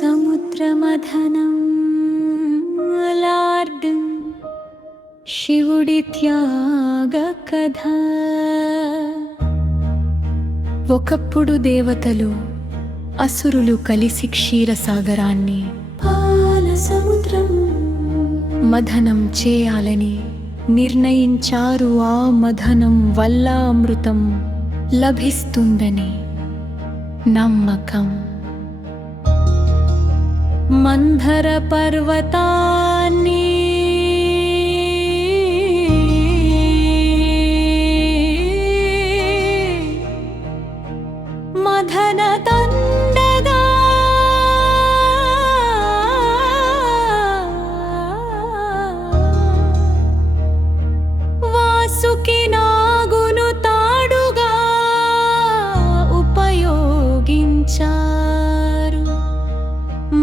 సముద్రమథనం lord శివుడి త్యాగ కథ. ఒకప్పుడు దేవతలు అసురులు కలిసి క్షీరసాగరాన్ని పాల సముద్రం మథనం చేయాలని నిర్ణయించారు ఆ మథనం వల్ల అమృతం లభిస్తుందని నమ్మకం. मन्धरपर्वतानि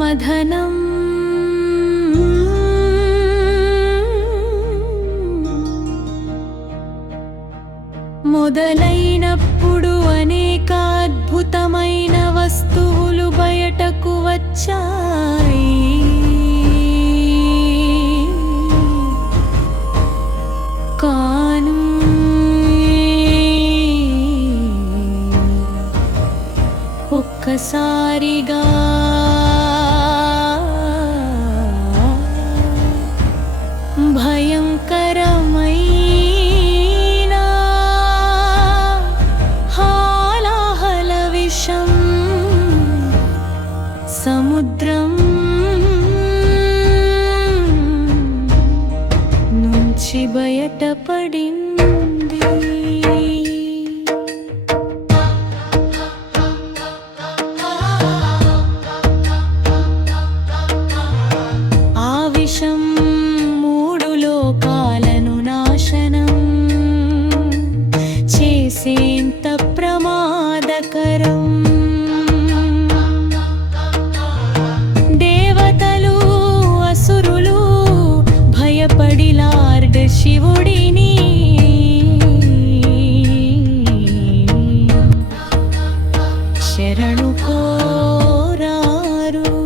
మదనం మొదలైనప్పుడు అనేక అద్భుతమైన వస్తువులు బయటకు వచ్చాయి. కాను ఒక్కసారిగా సముద్రం నుంచి బయటపడింది ఆ విషం మూడు లోకాలను నాశనం చేసేంత ప్రమాదకరం. శివుడిని. శరణు కోరారు.